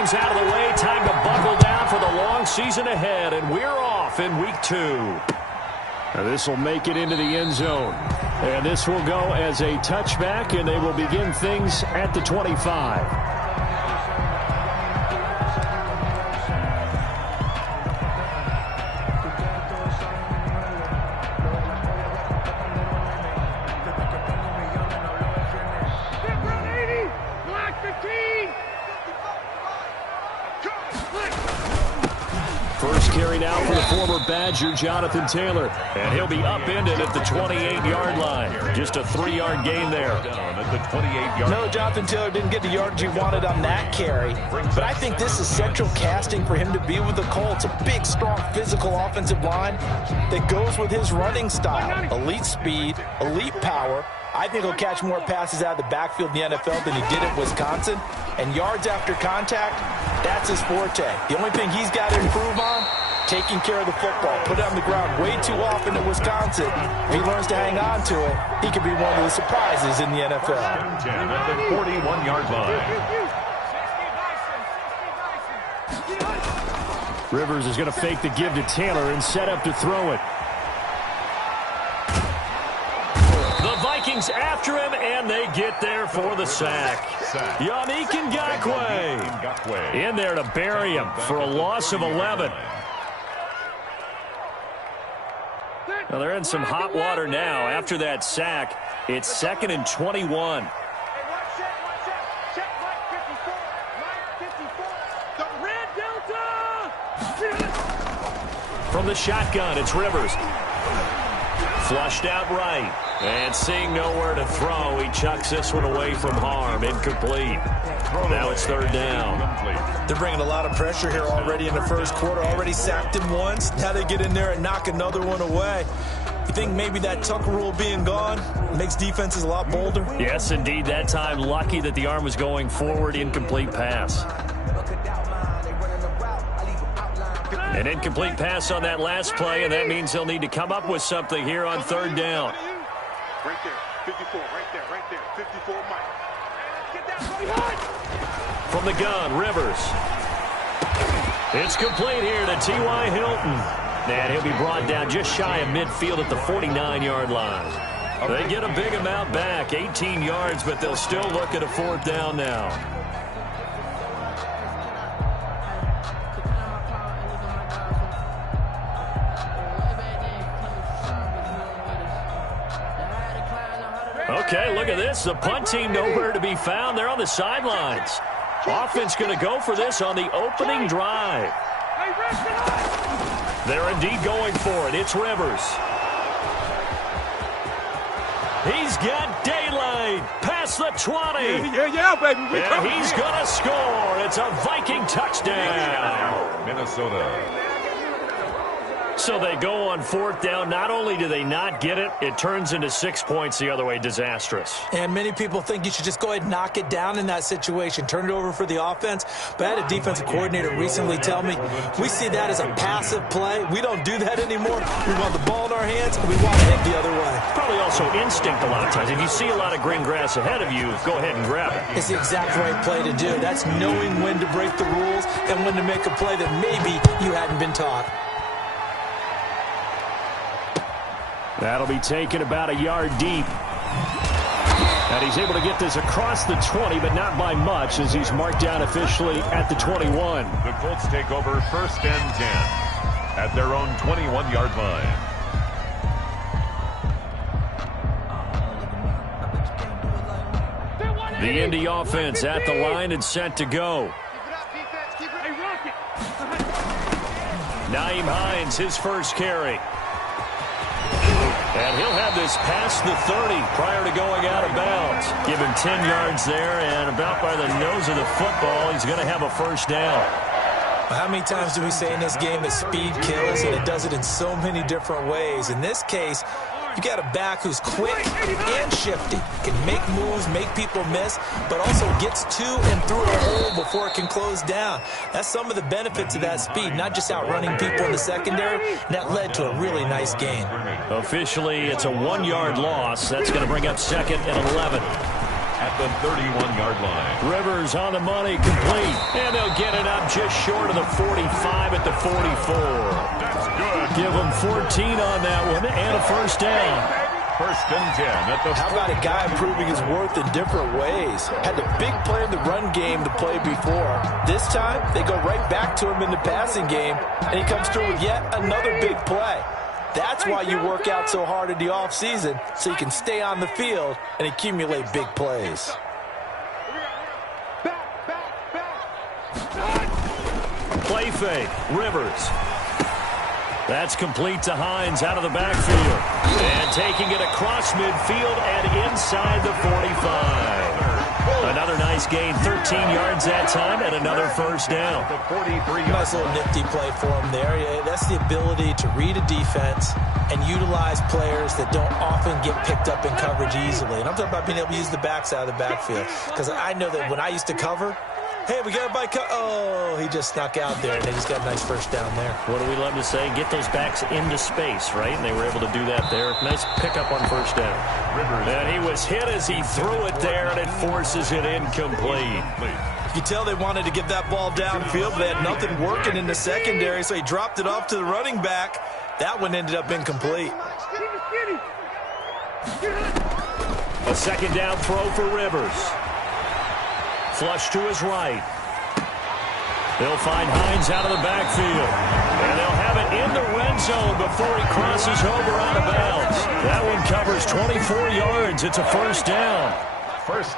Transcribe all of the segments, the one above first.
games out of the way. Time to buckle down for the long season ahead, and we're off in week 2. Now this will make it into the end zone. And this will go as a touchback, and they will begin things at the 25. First carry now for the former Badger, Jonathan Taylor. And he'll be upended at the 28-yard line. Just a 3-yard gain there. At the 28-yard. No, Jonathan Taylor didn't get the yardage he wanted on that carry. But I think this is central casting for him to be with the Colts. A big, strong, physical offensive line that goes with his running style. Elite speed, elite power. I think he'll catch more passes out of the backfield in the NFL than he did at Wisconsin. And yards after contact, that's his forte. The only thing he's got to improve on, taking care of the football. Put it on the ground way too often at Wisconsin. If he learns to hang on to it, he could be one of the surprises in the NFL. At the 41-yard line. Rivers is going to fake the give to Taylor and set up to throw it. Vikings after him, and they get there for the sack. Yannick Ngakoue in there to bury him for a loss of 11. Now they're in some hot water now. After that sack, it's 2nd and 21. From the shotgun, it's Rivers. Flushed out right. And seeing nowhere to throw, he chucks this one away from harm. Incomplete. Now it's 3rd down. They're bringing a lot of pressure here already in the first quarter. Already sacked him once. Now they get in there and knock another one away. You think maybe that Tucker rule being gone makes defenses a lot bolder? Yes, indeed. That time, lucky that the arm was going forward. Incomplete pass. An incomplete pass on that last play, and that means they'll need to come up with something here on 3rd down. Right there, 54, right there, 54, Mike. Get that, from the gun, Rivers. It's complete here to T.Y. Hilton. And he'll be brought down just shy of midfield at the 49-yard line. They get a big amount back, 18 yards, but they'll still look at a 4th down now. Okay, look at this. The punt team nowhere to be found. They're on the sidelines. Offense going to go for this on the opening drive. They're indeed going for it. It's Rivers. He's got daylight past the 20. Yeah, baby. And he's going to score. It's a Viking touchdown. Minnesota. So they go on 4th down. Not only do they not get it, it turns into 6 points the other way. Disastrous. And many people think you should just go ahead and knock it down in that situation. Turn it over for the offense. But I had a defensive coordinator recently tell me, we see that as a passive play. We don't do that anymore. We want the ball in our hands, and we want to head the other way. Probably also instinct a lot of times. If you see a lot of green grass ahead of you, go ahead and grab it. It's the exact right play to do. That's knowing when to break the rules and when to make a play that maybe you hadn't been taught. That'll be taken about a yard deep. And he's able to get this across the 20, but not by much, as he's marked down officially at the 21. The Colts take over 1st and 10 at their own 21-yard line. The Indy offense at the line and set to go. Nyheim Hines, his first carry. And he'll have this past the 30 prior to going out of bounds. Give him 10 yards there, and about by the nose of the football, he's going to have a 1st down. How many times do we say in this game that speed kills, and it does it in so many different ways? In this case, you got a back who's quick and shifty, can make moves, make people miss, but also gets to and through a hole before it can close down. That's some of the benefits of that speed, not just outrunning people in the secondary. That led to a really nice gain. Officially, it's a 1-yard loss. That's going to bring up 2nd and 11. at the 31-yard line. Rivers on the money, complete. And they'll get it up just short of the 45 at the 44. That's good. Give them 14 on that one and a first down. First and 10 at the. How about a guy proving his worth in different ways? Had a big play in the run game to play before. This time, they go right back to him in the passing game, and he comes through with yet another big play. That's why you work out so hard in the offseason, so you can stay on the field and accumulate big plays. Play fake. Rivers. That's complete to Hines out of the backfield. And taking it across midfield and inside the 45. Another nice gain, 13 yards that time, and another first down. Nice little nifty play for him there. Yeah, that's the ability to read a defense and utilize players that don't often get picked up in coverage easily. And I'm talking about being able to use the backs out of the backfield. Because I know that when I used to cover, hey, we got everybody oh, he just snuck out there, and they just got a nice first down there. What do we love to say? Get those backs into space, right? And they were able to do that there. Nice pickup on first down. And he was hit as he threw it there, and it forces it incomplete. You can tell they wanted to get that ball downfield, but they had nothing working in the secondary, so he dropped it off to the running back. That one ended up incomplete. A second down throw for Rivers. Flush to his right. They'll find Hines out of the backfield. And they'll have it in the red zone before he crosses over out of bounds. That one covers 24 yards. It's a first down.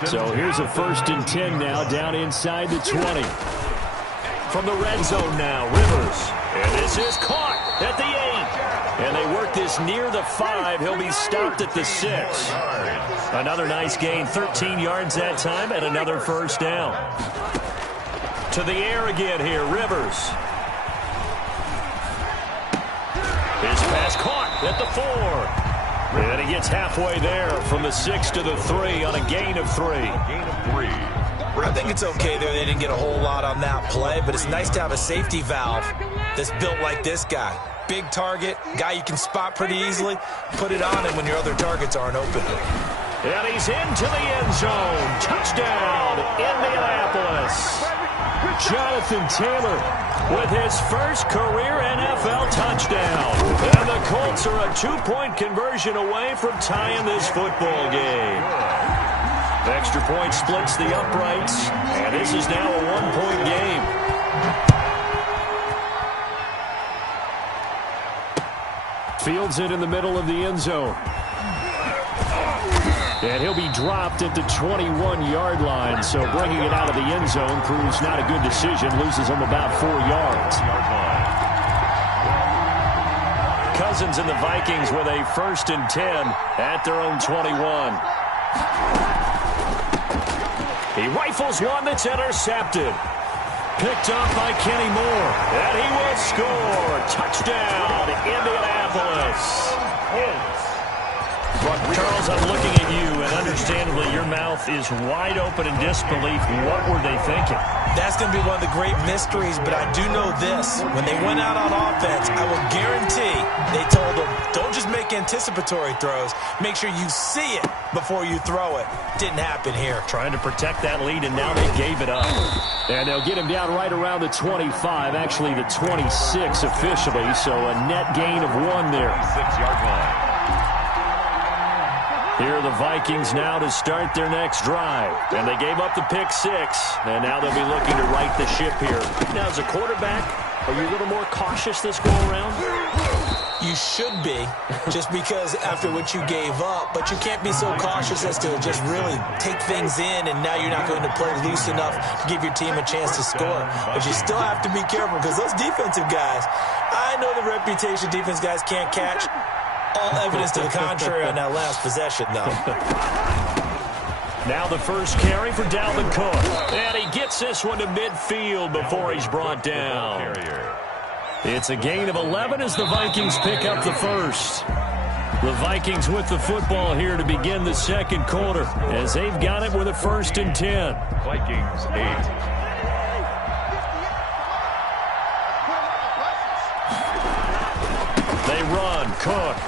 So here's a 1st and 10 now down inside the 20. From the red zone now, Rivers. And this is caught at the 8. And they work this near the 5. He'll be stopped at the 6. Another nice gain, 13 yards that time, and another first down. To the air again here, Rivers. His pass caught at the 4. And he gets halfway there from the 6 to the 3 on a gain of 3. I think it's okay there. They didn't get a whole lot on that play, but it's nice to have a safety valve that's built like this guy. Big target, guy you can spot pretty easily. Put it on him when your other targets aren't open. And he's into the end zone. Touchdown, Indianapolis. Jonathan Taylor with his first career NFL touchdown. And the Colts are a 2-point conversion away from tying this football game. The extra point splits the uprights, and this is now a 1-point game. Fields it in the middle of the end zone. And he'll be dropped at the 21-yard line, so bringing it out of the end zone proves not a good decision. Loses him about 4 yards. Cousins and the Vikings with a 1st and 10 at their own 21. He rifles one that's intercepted. Picked up by Kenny Moore. And he will score. Touchdown, Indianapolis. Charles, I'm looking at you, and understandably, your mouth is wide open in disbelief. What were they thinking? That's going to be one of the great mysteries, but I do know this. When they went out on offense, I will guarantee they told them, don't just make anticipatory throws. Make sure you see it before you throw it. Didn't happen here. Trying to protect that lead, and now they gave it up. And they'll get him down right around the 25, actually the 26 officially, so a net gain of 1 there. 6-yard line. Here are the Vikings now to start their next drive. And they gave up the pick 6, and now they'll be looking to right the ship here. Now, as a quarterback, are you a little more cautious this go-around? You should be, just because after what you gave up, but you can't be so cautious as to just really take things in, and now you're not going to play loose enough to give your team a chance to score. But you still have to be careful, because those defensive guys, I know the reputation defense guys can't catch. All evidence to the contrary on that last possession, though. Now the first carry for Dalvin Cook. And he gets this one to midfield before he's brought down. It's a gain of 11 as the Vikings pick up the first. The Vikings with the football here to begin the second quarter, as they've got it with a 1st and 10. Vikings 8. They run. Cook.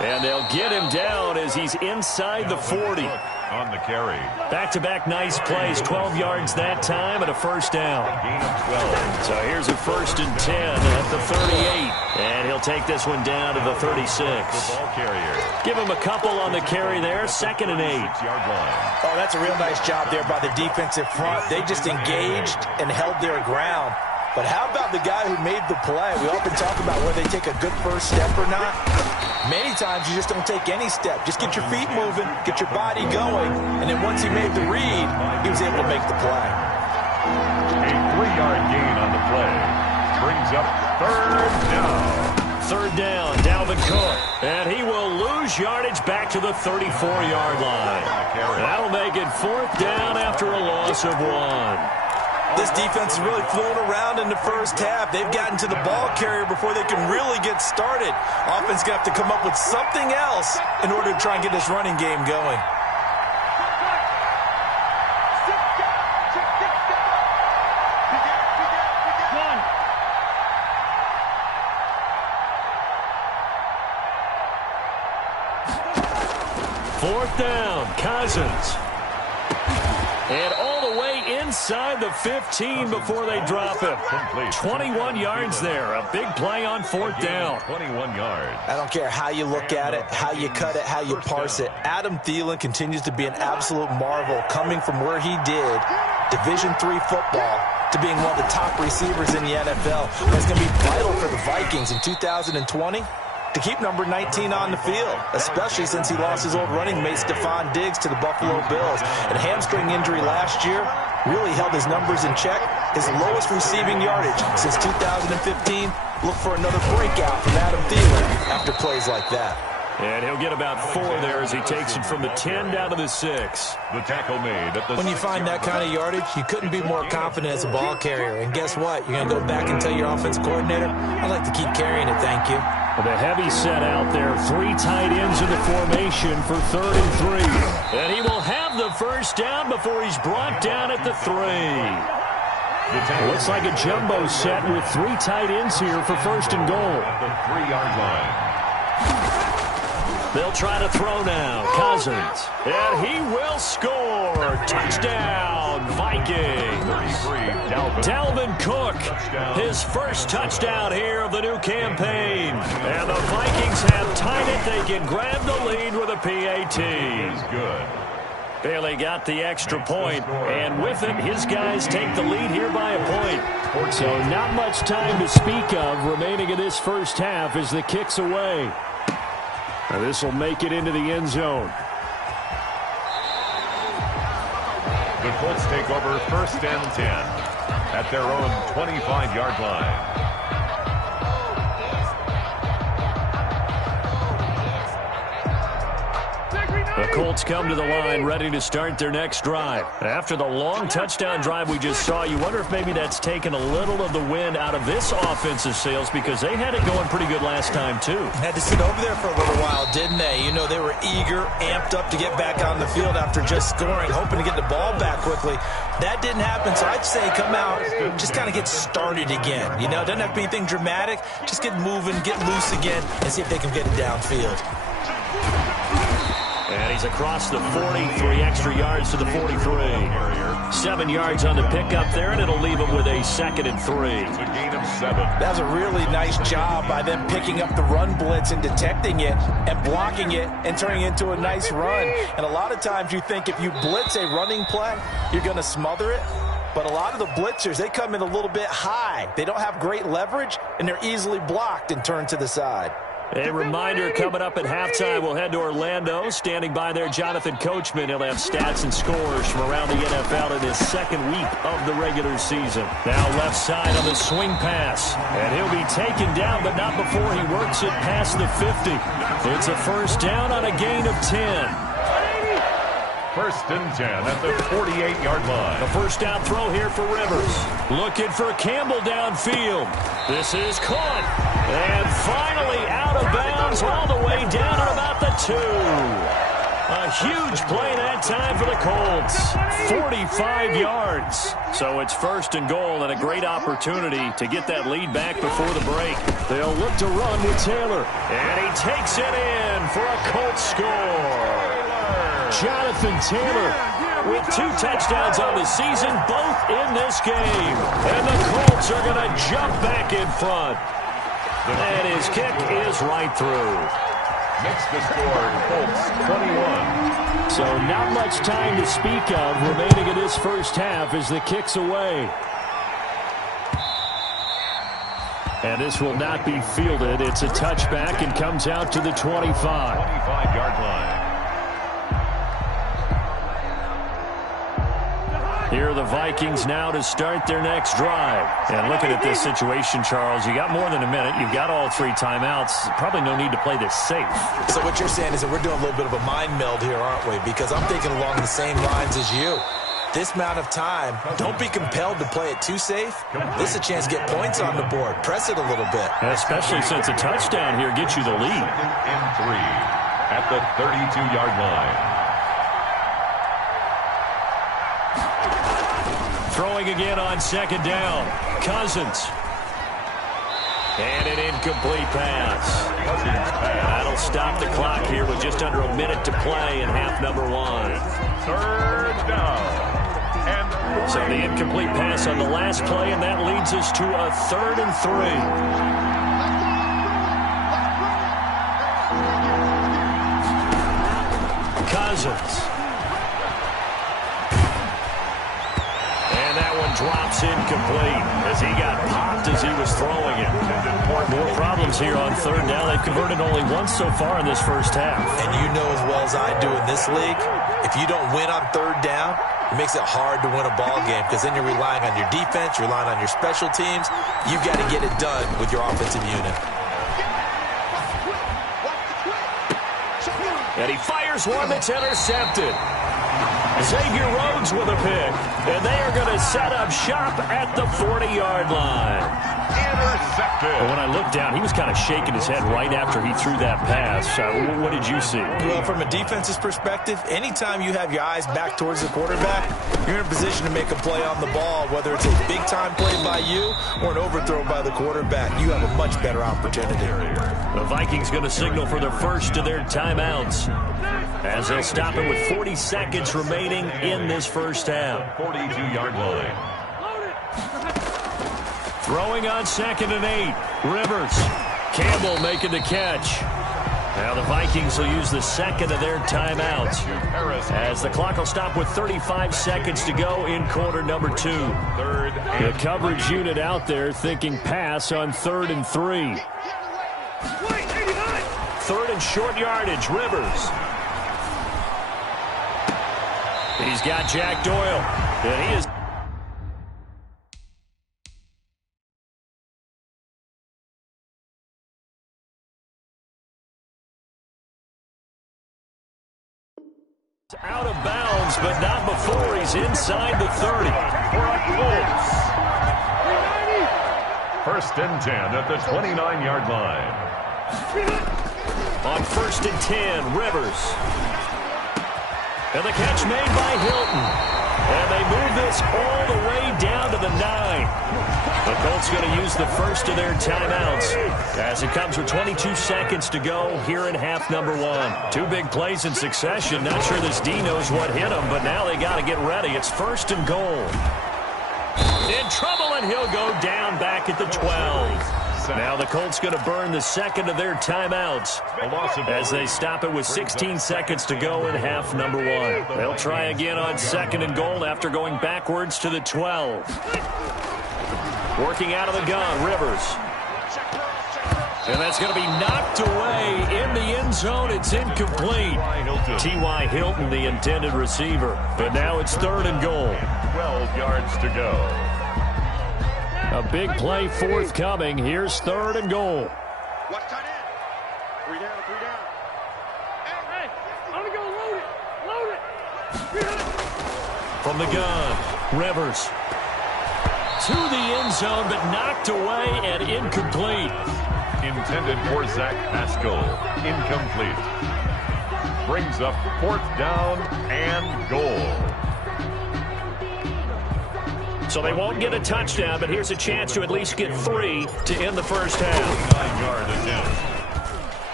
And they'll get him down as as he's inside the 40. On the carry. Back-to-back nice plays, 12 yards that time and a first down. Gain of 12. So here's a 1st and 10 at the 38. And he'll take this one down to the 36. The ball carrier. Give him a couple on the carry there, 2nd and 8. 6-yard line. Oh, that's a real nice job there by the defensive front. They just engaged and held their ground. But how about the guy who made the play? We often talk about whether they take a good first step or not. Many times you just don't take any step. Just get your feet moving, get your body going, and then once he made the read, he was able to make the play. A 3-yard gain on the play. Brings up 3rd down. 3rd down, Dalvin Cook. And he will lose yardage back to the 34-yard line. That'll make it 4th down after a loss of 1. This defense is really flown around in the first half. They've gotten to the ball carrier before they can really get started. Offense going to have to come up with something else in order to try and get this running game going. Fourth down, Cousins. And all the way inside the 15 before they drop him. 21 yards there. A big play on 4th down. 21 yards. I don't care how you look at it, how you cut it, how you parse it. Adam Thielen continues to be an absolute marvel, coming from where he did, Division III football, to being one of the top receivers in the NFL. That's going to be vital for the Vikings in 2020. To keep number 19 on the field, especially since he lost his old running mate Stephon Diggs to the Buffalo Bills. And hamstring injury last year really held his numbers in check. His lowest receiving yardage since 2015. Look for another breakout from Adam Thielen after plays like that. And he'll get about 4 there as he takes it from the 10 down to the 6. The tackle made at the When you find that kind of yardage, you couldn't be more confident as a ball carrier. And guess what? You're going to go back and tell your offense coordinator, I'd like to keep carrying it, thank you. The heavy set out there. 3 tight ends in the formation for 3rd and 3. And he will have the first down before he's brought down at the 3. Looks like a jumbo set with 3 tight ends here for 1st and goal. At the 3-yard line. They'll try to throw now. Cousins. And he will score. Touchdown, Vikings. 33, Dalvin Cook. His first touchdown here of the new campaign. And the Vikings have tied it. They can grab the lead with a PAT. Is good. Bailey got the extra point, and with it, his guys take the lead here by a point. So not much time to speak of remaining in this first half as the kick's away. Now this will make it into the end zone. The Colts take over 1st and 10 at their own 25-yard line. The Colts come to the line ready to start their next drive. After the long touchdown drive we just saw, you wonder if maybe that's taken a little of the wind out of this offensive sails because they had it going pretty good last time too. Had to sit over there for a little while, didn't they? You know, they were eager, amped up to get back on the field after just scoring, hoping to get the ball back quickly. That didn't happen, so I'd say come out, just kind of get started again. You know, it doesn't have to be anything dramatic. Just get moving, get loose again, and see if they can get it downfield. And he's across the 40, 3 extra yards to the 43. 7 yards on the pickup there, and it'll leave him with a 2nd and 3. It's a gain of 7. That was a really nice job by them picking up the run blitz and detecting it and blocking it and turning it into a nice run. And a lot of times you think if you blitz a running play, you're going to smother it. But a lot of the blitzers, they come in a little bit high. They don't have great leverage, and they're easily blocked and turned to the side. A reminder coming up at halftime, we'll head to Orlando. Standing by there, Jonathan Coachman. He'll have stats and scores from around the NFL in his 2nd week of the regular season. Now left side on the swing pass. And he'll be taken down, but not before he works it past the 50. It's a first down on a gain of 10. 1st and 10 at the 48-yard line. A first down throw here for Rivers. Looking for Campbell downfield. This is caught. And finally out of bounds all the way down at about the 2. A huge play that time for the Colts. 45 yards. So it's first and goal and a great opportunity to get that lead back before the break. They'll look to run with Taylor. And he takes it in for a Colts score. Jonathan Taylor with 2 touchdowns on the season, both in this game. And the Colts are going to jump back in front. And his kick is right through. Makes the score Colts 21. So not much time to speak of remaining in this first half as the kick's away. And this will not be fielded. It's a touchback and comes out to the 25. 25-yard line. Here are the Vikings now to start their next drive. And looking at this situation, Charles, you got more than a minute. You've got all 3 timeouts. Probably no need to play this safe. So what you're saying is that we're doing a little bit of a mind meld here, aren't we? Because I'm thinking along the same lines as you. This amount of time, don't be compelled to play it too safe. This is a chance to get points on the board. Press it a little bit. Especially since a touchdown here gets you the lead. 2nd and 3 at the 32-yard line. Throwing again on 2nd down. Cousins. And an incomplete pass. That'll stop the clock here with just under a minute to play in half number 1. 3rd down. And So the incomplete pass on the last play, and that leads us to a 3rd and 3. Cousins. Drops incomplete as he got popped as he was throwing it. More problems here on 3rd down. They've converted only once so far in this first half. And you know as well as I do in this league, if you don't win on 3rd down, it makes it hard to win a ball game because then you're relying on your defense, you're relying on your special teams. You've got to get it done with your offensive unit. And he fires one that's intercepted. Xavier Rhodes with a pick. And they are going to set up shop at the 40-yard line. intercepted. But when I looked down, he was kind of shaking his head right after he threw that pass. What did you see? Well, from a defense's perspective, anytime you have your eyes back towards the quarterback, you're in a position to make a play on the ball, whether it's a big-time play by you or an overthrow by the quarterback. You have a much better opportunity. The Vikings going to signal for the first of their timeouts as they'll stop it with 40 seconds remaining in this first half. 42-yard line. Throwing on 2nd and 8. Rivers. Campbell making the catch. Now the Vikings will use the second of their timeouts as the clock will stop with 35 seconds to go in quarter number 2. The coverage unit out there thinking pass on 3rd and 3. 3rd and short yardage. Rivers. He's got Jack Doyle. And he is out of bounds, but not before he's inside the 30. For a Colts. 1st and 10 at the 29-yard line. On 1st and 10, Rivers. And the catch made by Hilton. And they move this all the way down to the 9. The Colts going to use the first of their timeouts as it comes with 22 seconds to go here in half number 1. 2 big plays in succession. Not sure this D knows what hit him, but now they got to get ready. It's 1st and goal. In trouble, and he'll go down back at the 12. Now the Colts going to burn the second of their timeouts as they stop it with 16 seconds to go in half number 1. They'll try again on 2nd and goal after going backwards to the 12. Working out of the gun, Rivers. And that's going to be knocked away in the end zone. It's incomplete. T.Y. Hilton, the intended receiver. But now it's 3rd and goal. 12 yards to go. A big play forthcoming. Here's 3rd and goal. Watch tight end. 3 down, 3 down. Hey, I'm going to go load it. From the gun, Rivers. To the end zone, but knocked away and incomplete. Intended for Zach Pascal. Incomplete. brings up 4th down and goal. So they won't get a touchdown, but here's a chance to at least get 3 to end the first half. 9-yard attempt.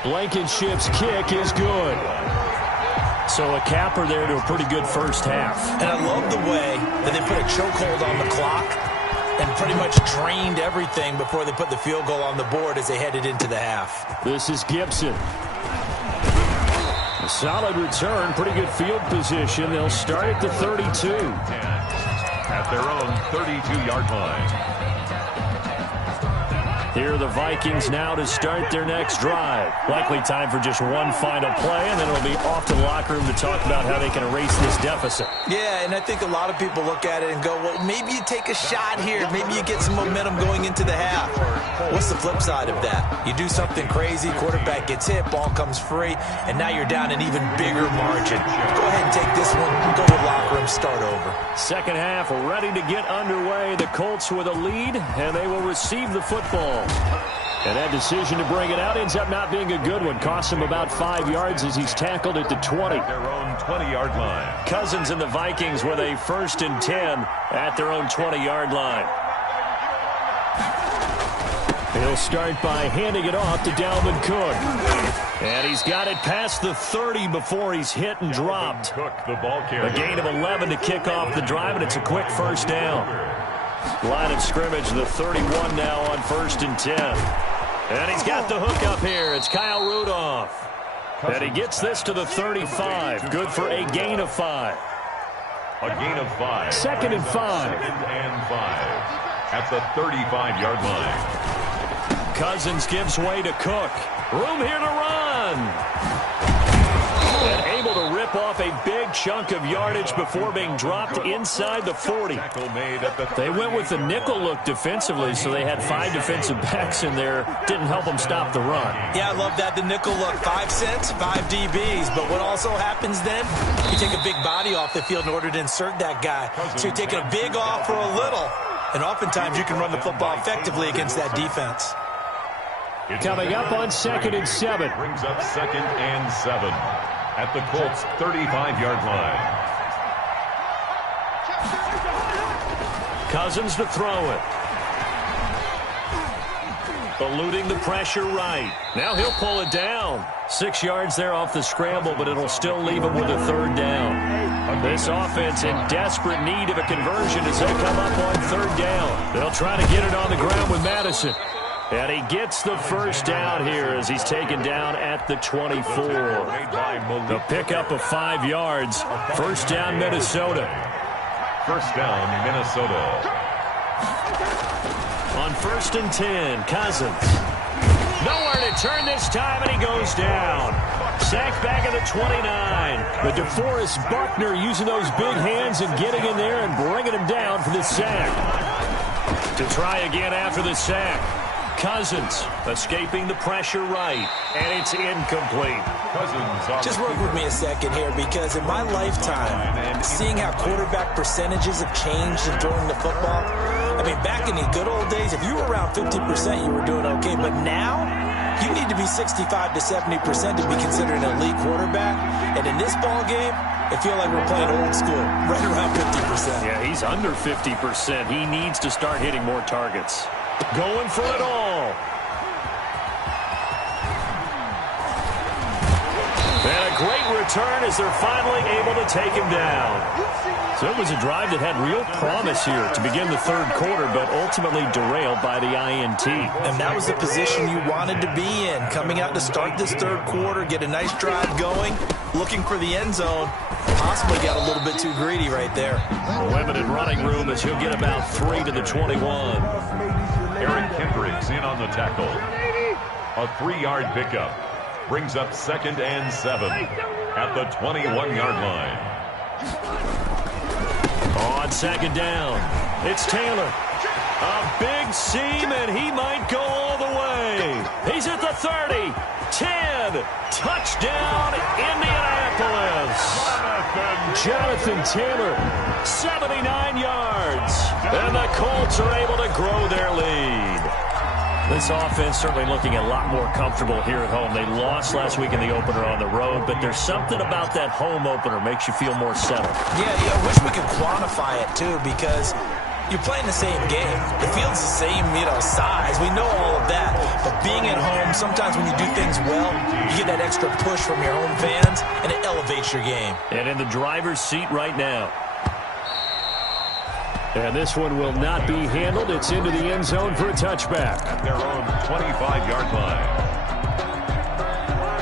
Blankenship's kick is good. So a capper there to a pretty good first half. And I love the way that they put a chokehold on the clock and pretty much drained everything before they put the field goal on the board as they headed into the half. This is Gibson. A solid return, pretty good field position. They'll start at the 32. At their own 32-yard line. Here are the Vikings now to start their next drive. Likely time for just one final play, and then it'll be off to the locker room to talk about how they can erase this deficit. Yeah, and I think a lot of people look at it and go, well, maybe you take a shot here. Maybe you get some momentum going into the half. What's the flip side of that? You do something crazy, quarterback gets hit, ball comes free, and now you're down an even bigger margin. Go ahead and take this one, go to the locker room, start over. Second half ready to get underway. The Colts with a lead, and they will receive the football. And that decision to bring it out ends up not being a good one. Costs him about 5 yards as he's tackled at the 20. Their own 20-yard line. Cousins and the Vikings with a 1st and 10 at their own 20-yard line. He'll start by handing it off to Dalvin Cook. And he's got it past the 30 before he's hit and dropped. Cook, the ball carrier. A gain of 11 to kick off the drive, and it's a quick first down. Line of scrimmage, the 31 now on 1st and 10. And he's got the hook up here. It's Kyle Rudolph. And he gets this to the 35. Good for a gain of 5. A gain of 5. 2nd and 5. 2nd and 5. At the 35-yard line. Cousins gives way to Cook. Room here to run. And able to rip off a big chunk of yardage before being dropped inside the 40. They went with the nickel look defensively, so they had 5 defensive backs in there. Didn't help them stop the run. Yeah, I love that. The nickel look, 5 cents, 5 DBs. But what also happens then, you take a big body off the field in order to insert that guy. So you're taking a big off for a little. And oftentimes you can run the football effectively against that defense. Coming up on 2nd and 7. Brings up 2nd and 7. At the Colts' 35-yard line. Cousins to throw it. Eluding the pressure right. Now he'll pull it down. 6 yards there off the scramble, but it'll still leave him with a 3rd down. This offense in desperate need of a conversion as they come up on 3rd down. They'll try to get it on the ground with Madison. And he gets the first down here as he's taken down at the 24. The pickup of 5 yards. First down, Minnesota. First down, Minnesota. On 1st and 10, Cousins. Nowhere to turn this time, and he goes down. Sacked back at the 29. But DeForest Buckner using those big hands and getting in there and bringing him down for the sack. To try again after the sack. Cousins escaping the pressure right, and it's incomplete. Cousins. Just work with me a second here, because in my lifetime, seeing how quarterback percentages have changed in throwing the football, I mean, back in the good old days, if you were around 50%, you were doing okay. But now, you need to be 65 to 70% to be considered an elite quarterback. And in this ball game, I feel like we're playing old school, right around 50%. Yeah, he's under 50%. He needs to start hitting more targets. Going for it all. And a great return as they're finally able to take him down. So it was a drive that had real promise here to begin the 3rd quarter, but ultimately derailed by the INT. And that was the position you wanted to be in, coming out to start this 3rd quarter, get a nice drive going, looking for the end zone. Possibly got a little bit too greedy right there. Limited running room as he'll get about 3 to the 21. Eric Kendricks in on the tackle. A 3-yard pickup. Brings up 2nd and 7 at the 21-yard line. On 2nd down, it's Taylor. A big seam, and he might go all the way. He's at the 30, 10, touchdown, Indianapolis. Jonathan Taylor, 79 yards. And the Colts are able to grow their lead. This offense certainly looking a lot more comfortable here at home. They lost last week in the opener on the road, but there's something about that home opener makes you feel more settled. Yeah, I wish we could quantify it, too, because you're playing the same game. The field's the same, size. We know all of that. But being at home, sometimes when you do things well, you get that extra push from your home fans, and it elevates your game. And in the driver's seat right now. And this one will not be handled. It's into the end zone for a touchback. At their own 25-yard line.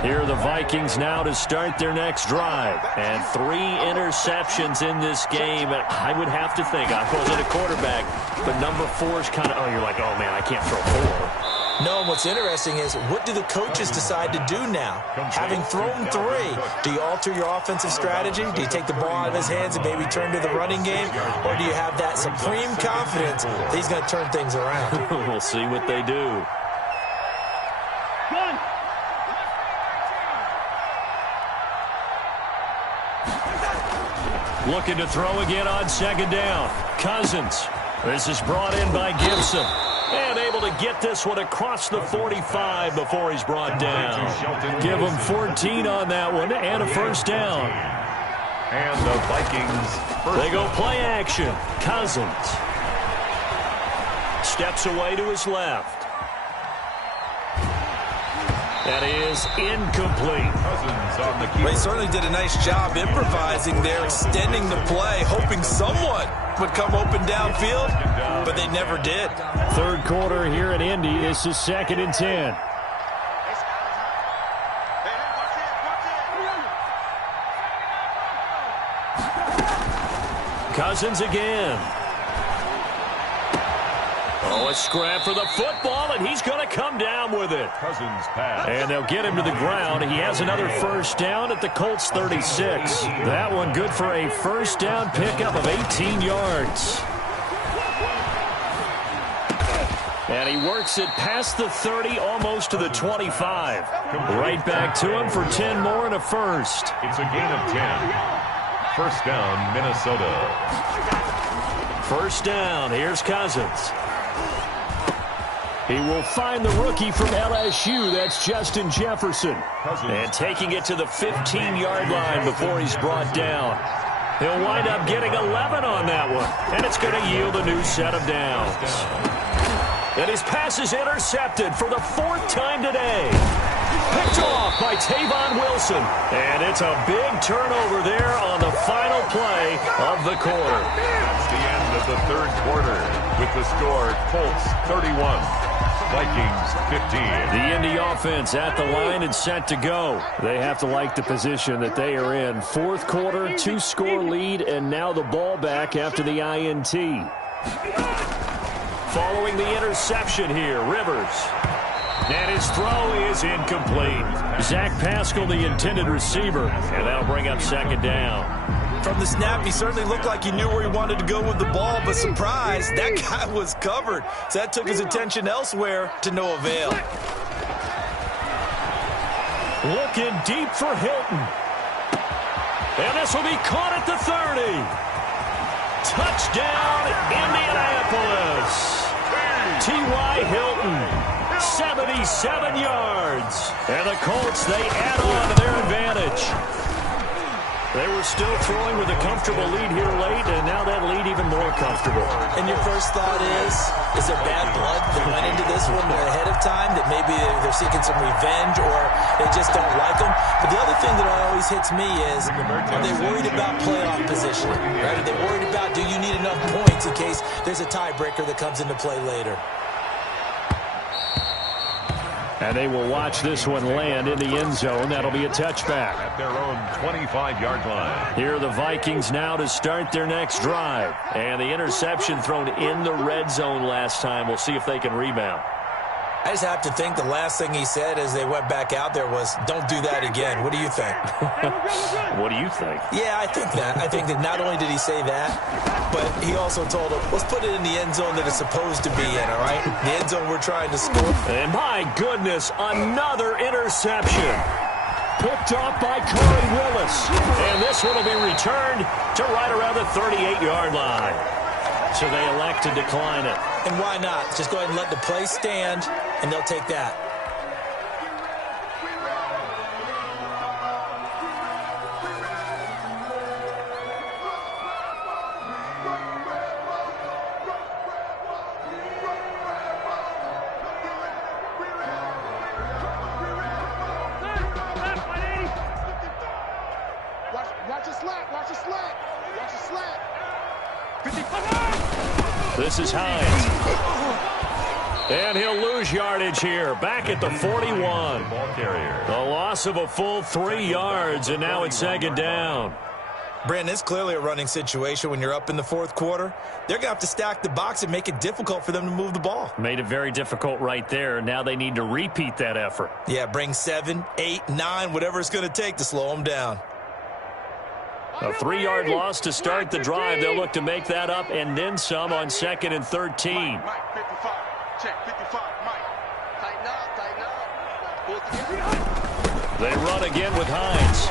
Here are the Vikings now to start their next drive. And 3 interceptions in this game. I would have to think, I wasn't a quarterback, but number 4 is kind of, you're like, oh, man, I can't throw 4. No, and what's interesting is, what do the coaches decide to do now? Having thrown 3, do you alter your offensive strategy? Do you take the ball out of his hands and maybe turn to the running game? Or do you have that supreme confidence that he's going to turn things around? We'll see what they do. Looking to throw again on second down. Cousins. This is brought in by Gibson. And able to get this one across the 45 before he's brought down. Give him 14 on that one and a first down. And the Vikings They go play action. Cousins steps away to his left. That is incomplete. Cousins on the key. They certainly did a nice job improvising there, extending the play, hoping someone would come open downfield, but they never did. Third quarter here in Indy. This is 2nd and 10. Cousins again. A scrap for the football, and he's going to come down with it. Cousins pass. And they'll get him to the ground. He has another first down at the Colts 36. That one good for a first down pickup of 18 yards. And he works it past the 30, almost to the 25. Right back to him for 10 more and a first. It's a gain of 10. First down, Minnesota. First down, here's Cousins. He will find the rookie from LSU. That's Justin Jefferson. And taking it to the 15-yard line before he's brought down. He'll wind up getting 11 on that one. And it's going to yield a new set of downs. And his pass is intercepted for the 4th time today. Picked off by Tavon Wilson. And it's a big turnover there on the final play of the quarter. That's the end of the third quarter with the score Colts 31. Vikings 15. The Indy offense at the line and set to go. They have to like the position that they are in. Fourth quarter, 2-score lead, and now the ball back after the INT. Following the interception here, Rivers. And his throw is incomplete. Zach Pascal, the intended receiver, and that'll bring up second down. From the snap, he certainly looked like he knew where he wanted to go with the ball, but surprise, that guy was covered. So that took his attention elsewhere to no avail. Looking deep for Hilton. And this will be caught at the 30. Touchdown, Indianapolis. T.Y. Hilton, 77 yards. And the Colts, they add on to their advantage. They were still throwing with a comfortable lead here late, and now that lead even more comfortable. And your first thought is there bad blood that went into this one ahead of time, that maybe they're seeking some revenge or they just don't like them? But the other thing that always hits me is, are they worried about playoff positioning? Right? Are they worried about, do you need enough points in case there's a tiebreaker that comes into play later? And they will watch this one land in the end zone. That'll be a touchback. At their own 25-yard line. Here are the Vikings now to start their next drive. And the interception thrown in the red zone last time. We'll see if they can rebound. I just have to think the last thing he said as they went back out there was, don't do that again. What do you think? What do you think? Yeah, I think that. I think that not only did he say that, but he also told him, let's put it in the end zone that it's supposed to be in, all right? The end zone we're trying to score. And my goodness, another interception. Picked off by Corey Willis. And this one will be returned to right around the 38-yard line. So they elect to decline it. And why not? Just go ahead and let the play stand. and they'll take that. This is Hines. And he'll lose yardage here. Back at the 41. Ball carrier. A loss of a full 3 yards, and now it's second down. Brandon, it's clearly a running situation when you're up in the fourth quarter. They're going to have to stack the box and make it difficult for them to move the ball. Made it very difficult right there. Now they need to repeat that effort. Yeah, bring 7, 8, 9, whatever it's going to take to slow them down. A 3-yard loss to start the drive. They'll look to make that up and then some on 2nd and 13. Mike, 55. Check, 55. Mike. Tighten up, tighten up. Pull together. They run again with Hines.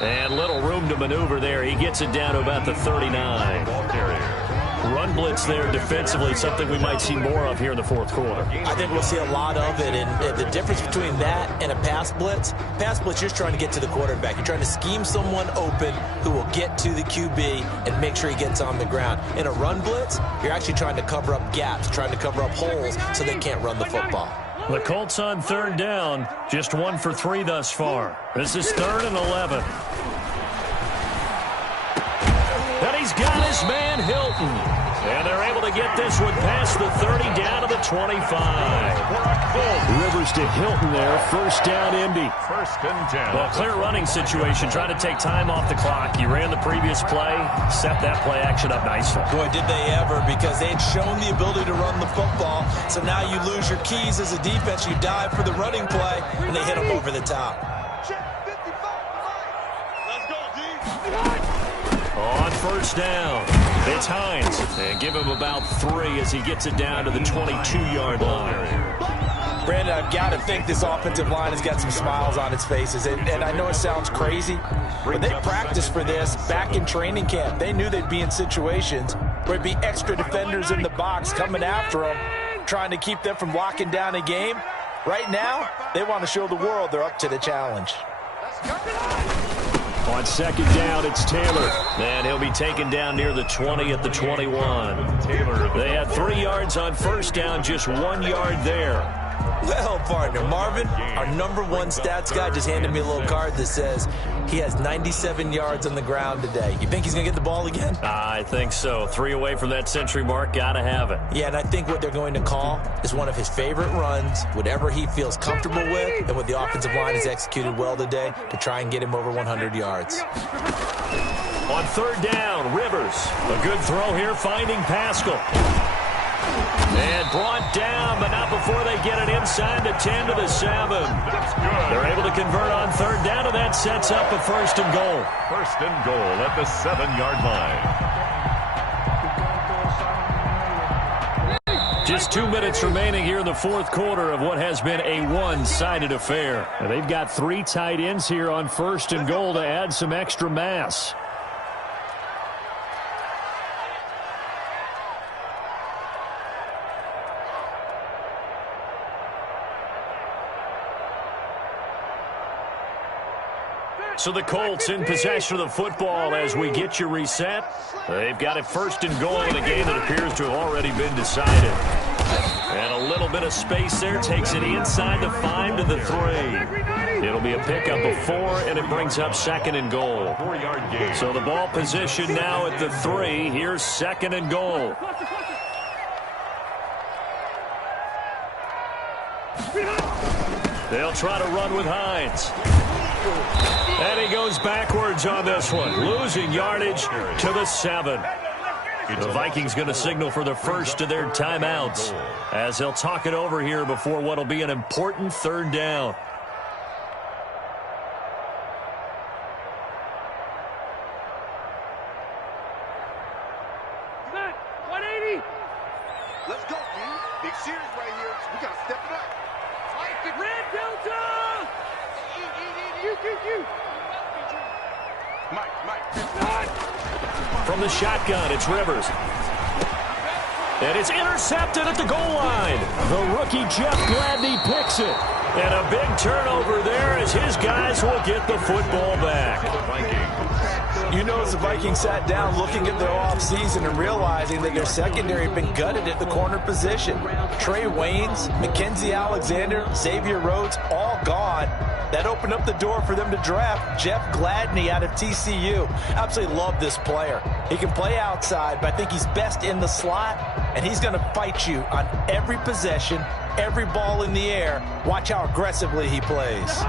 And little room to maneuver there. He gets it down to about the 39. Ball carrier. Run blitz there defensively, something we might see more of here in the fourth quarter. I think we'll see a lot of it, and the difference between that and a pass blitz, you're just trying to get to the quarterback. You're trying to scheme someone open who will get to the QB and make sure he gets on the ground. In a run blitz, you're actually trying to cover up gaps, trying to cover up holes so they can't run the football. The Colts on 3rd down, just 1 for 3 thus far. This is 3rd and 11. And he's got his man Hilton. And they're able to get this one past the 30 down to the 25. Rivers to Hilton there, 1st down Indy. 1st and 10. Well, clear running situation, trying to take time off the clock. He ran the previous play, set that play action up nicely. Boy, did they ever, because they had shown the ability to run the football. So now you lose your keys as a defense. You dive for the running play, and they hit them over the top. Check, 55. Let's go, D. On 1st down, it's Hines. And give him about 3 as he gets it down to the 22-yard line. Brandon, I've got to think this offensive line has got some smiles on its faces. And I know it sounds crazy, but they practiced for this back in training camp. They knew they'd be in situations where it'd be extra defenders in the box coming after them, trying to keep them from locking down a game. Right now, they want to show the world they're up to the challenge. On 2nd down, it's Taylor. And he'll be taken down near the 20 at the 21. They had 3 yards on 1st down, just 1 yard there. Well, partner, Marvin, our #1 stats guy just handed me a little card that says he has 97 yards on the ground today. You think he's going to get the ball again? I think so. 3 away from that century mark. Got to have it. Yeah, and I think what they're going to call is one of his favorite runs, whatever he feels comfortable with, and what the offensive line has executed well today to try and get him over 100 yards. On 3rd down, Rivers. A good throw here, finding Pascal. And brought down, but not before they get it inside the 10 to the 7. That's good. They're able to convert on 3rd down, and that sets up a 1st and goal. 1st and goal at the 7-yard line. Just 2 minutes remaining here in the fourth quarter of what has been a one-sided affair. And they've got 3 tight ends here on 1st and goal to add some extra mass. So the Colts in possession of the football as we get you reset. They've got it 1st and goal in a game that appears to have already been decided. And a little bit of space there takes it inside the 5 to the 3. It'll be a pickup of 4, and it brings up 2nd and goal. 4-yard gain. So the ball position now at the 3. Here's 2nd and goal. They'll try to run with Hines. And he goes backwards on this one, losing yardage to the 7. The Vikings going to signal for the first of their timeouts as they'll talk it over here before what will be an important 3rd down. Let's go, man. Big series right here. We got to step it up. Red Delta! Mike. From the shotgun, it's Rivers. And it's intercepted at the goal line. The rookie Jeff Gladney picks it. And a big turnover there as his guys will get the football back. You know, as the Vikings sat down looking at their offseason and realizing that their secondary had been gutted at the corner position. Trey Waynes, Mackenzie Alexander, Xavier Rhodes, all gone. That opened up the door for them to draft Jeff Gladney out of TCU. Absolutely love this player. He can play outside, but I think he's best in the slot, and he's going to fight you on every possession, every ball in the air. Watch how aggressively he plays.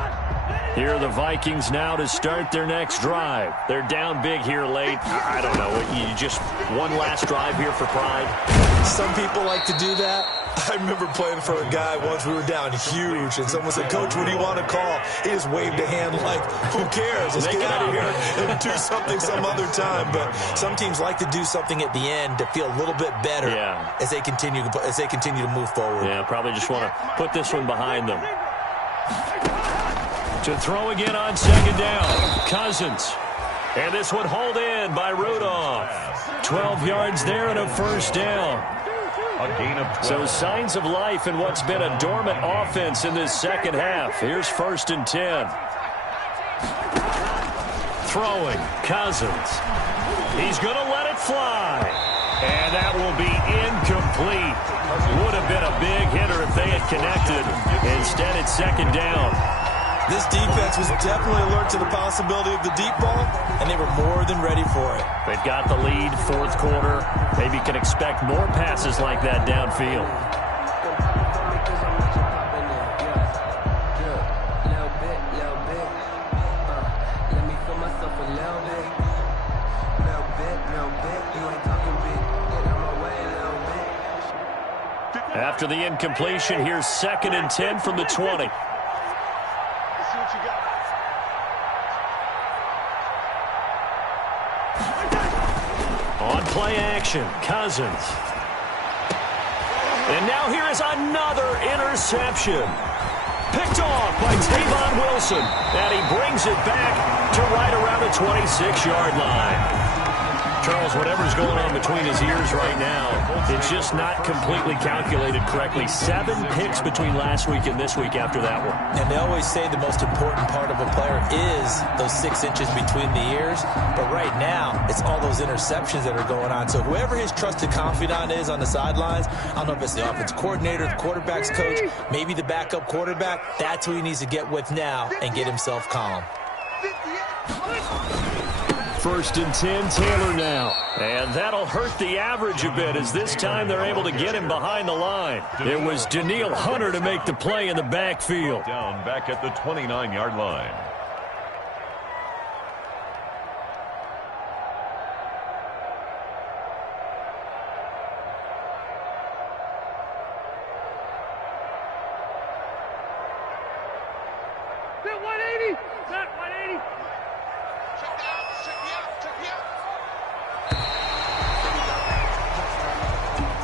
Here are the Vikings now to start their next drive. They're down big here late. I don't know. You just one last drive here for pride? Some people like to do that. I remember playing for a guy once. We were down huge, and someone said, "Coach, what do you want to call?" He just waved a hand like, "Who cares? Let's get out of here and do something some other time." But some teams like to do something at the end to feel a little bit better as they continue to move forward. Yeah, probably just want to put this one behind them. To throw again on second down, Cousins. And this one hauled in by Rudolph. 12 yards there and a first down. A gain of 12. So signs of life in what's been a dormant offense in this second half. Here's 1st and 10. Throwing, Cousins. He's going to let it fly. And that will be incomplete. Would have been a big hitter if they had connected. Instead, it's second down. This defense was definitely alert to the possibility of the deep ball, and they were more than ready for it. They've got the lead, 4th quarter. Maybe can expect more passes like that downfield. After the incompletion, here's 2nd and 10 from the 20. On play action, Cousins. And now here is another interception. Picked off by Tavon Wilson. And he brings it back to right around the 26-yard line. Charles, whatever's going on between his ears right now, it's just not completely calculated correctly. 7 picks between last week and this week after that one. And they always say the most important part of a player is those 6 inches between the ears. But right now, it's all those interceptions that are going on. So whoever his trusted confidant is on the sidelines, I don't know if it's the offensive coordinator, the quarterback's coach, maybe the backup quarterback, that's who he needs to get with now and get himself calm. 1st and 10, Taylor now. And that'll hurt the average a bit as this time they're able to get him behind the line. It was Danielle Hunter to make the play in the backfield. Down back at the 29-yard line.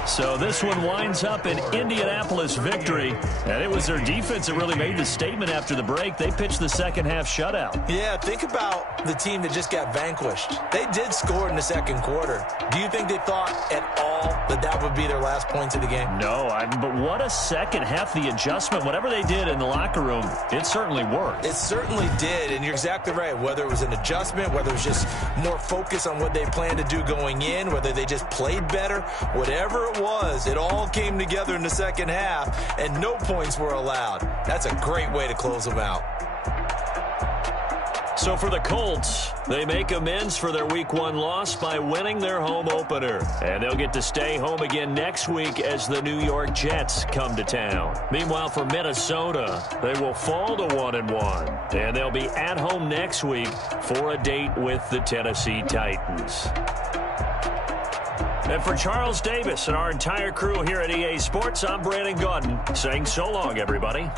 So this one winds up an Indianapolis victory, and it was their defense that really made the statement after the break. They pitched the second half shutout. Yeah, think about the team that just got vanquished. They did score in the second quarter. Do you think they thought at all that that would be their last points of the game? No, but what a second half, the adjustment, whatever they did in the locker room, it certainly worked. It certainly did, and you're exactly right. Whether it was an adjustment, whether it was just more focus on what they planned to do going in, whether they just played better, whatever it was, it all came together in the second half, and no points were allowed. That's a great way to close them out. So for the Colts, they make amends for their Week 1 loss by winning their home opener. And they'll get to stay home again next week as the New York Jets come to town. Meanwhile, for Minnesota, they will fall to 1-1. And they'll be at home next week for a date with the Tennessee Titans. And for Charles Davis and our entire crew here at EA Sports, I'm Brandon Gaudin saying so long, everybody.